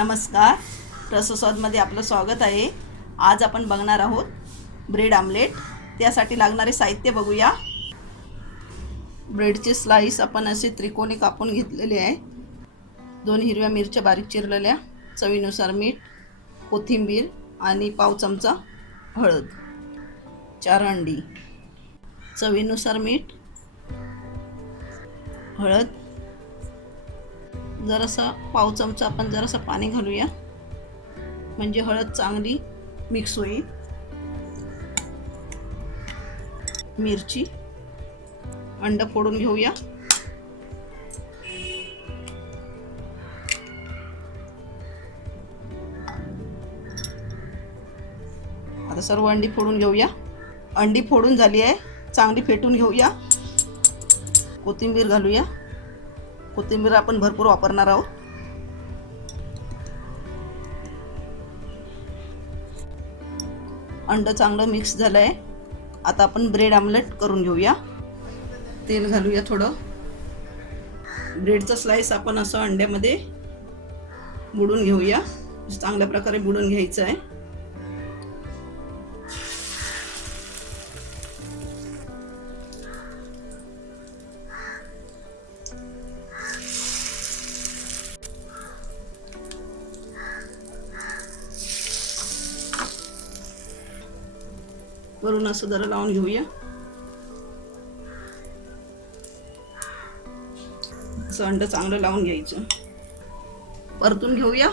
नमस्कार, रसस्वादमध्ये आपलं स्वागत आहे। आज आपण बघणार आहोत ब्रेड आमलेट। त्यासाठी लागणारे साहित्य बघूया। ब्रेडचे स्लाइस आपण असे त्रिकोणी कापून घेतलेले आहे। 2 हिरव्या मिरच्या बारीक चिरलेल्या, चवीनुसार मीठ, कोथिंबीर आणि पाव चमचा हळद, 4 अंडी, चवीनुसार मीठ, हळद, जरासा पाव चमचा आपण जरासा पाणी घालूया म्हणजे हळद चांगली मिक्स होईल। मिरची, अंड फोडून घेऊया। आता सर्व अंडी फोडून घेऊया। अंडी फोडून झाली आहे, चांगली फेटून घेऊया। कोथिंबीर घालूया। कोथिंबीर आपण भरपूर वापरणार आहोत। अंड चांगलं मिक्स झालं आहे। आता आपण ब्रेड आमलेट करून घेऊया। तेल घालूया थोडं। ब्रेडचा स्लाइस आपण असं अंड्यामध्ये बुडून घेऊया। चांगल्या प्रकारे बुडून घ्यायचं आहे। वरून असं जरा लावून घेऊया। असं अंड चांगलं लावून घ्यायचं। परतून घेऊया।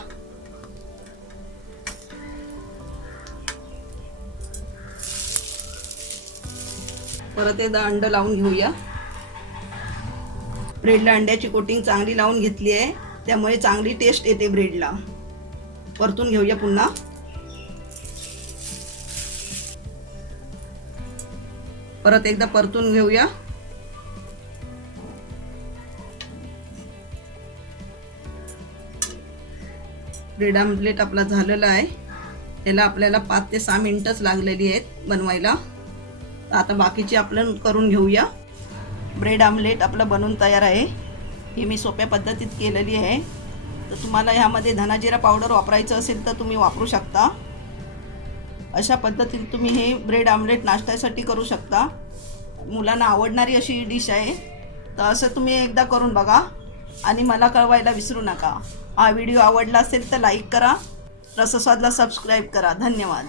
परत एकदा अंड लावून घेऊया। ब्रेडला अंड्याची कोटिंग चांगली लावून घेतली आहे, त्यामुळे चांगली टेस्ट येते ब्रेडला। परतून घेऊया पुन्हा। परत एकदा परतून घेऊया। ब्रेड आमलेट आपला झालेला आहे। याला आपल्याला 5 ते 6 मिनिटच लागलेली आहेत बनवायला। आता बाकीचे आपण करून घेऊया। ब्रेड आमलेट आपला बनवून तयार आहे। हे मी सोप्या पद्धतीत केलेली आहे। तर तुम्हाला ह्यामध्ये धना-जिरा पावडर वापरायचं असेल तर तुम्ही वापरू शकता। अशा पद्धतीने तुम्ही हे ब्रेड आमलेट नाश्त्यासाठी करू शकता। मुलांना आवडणारी अशी डिश आहे। तर असं तुम्ही एकदा करून बघा आणि मला कळवायला विसरू नका। हा व्हिडिओ आवडला असेल तर लाईक करा, रसस्वादला सबस्क्राईब करा। धन्यवाद।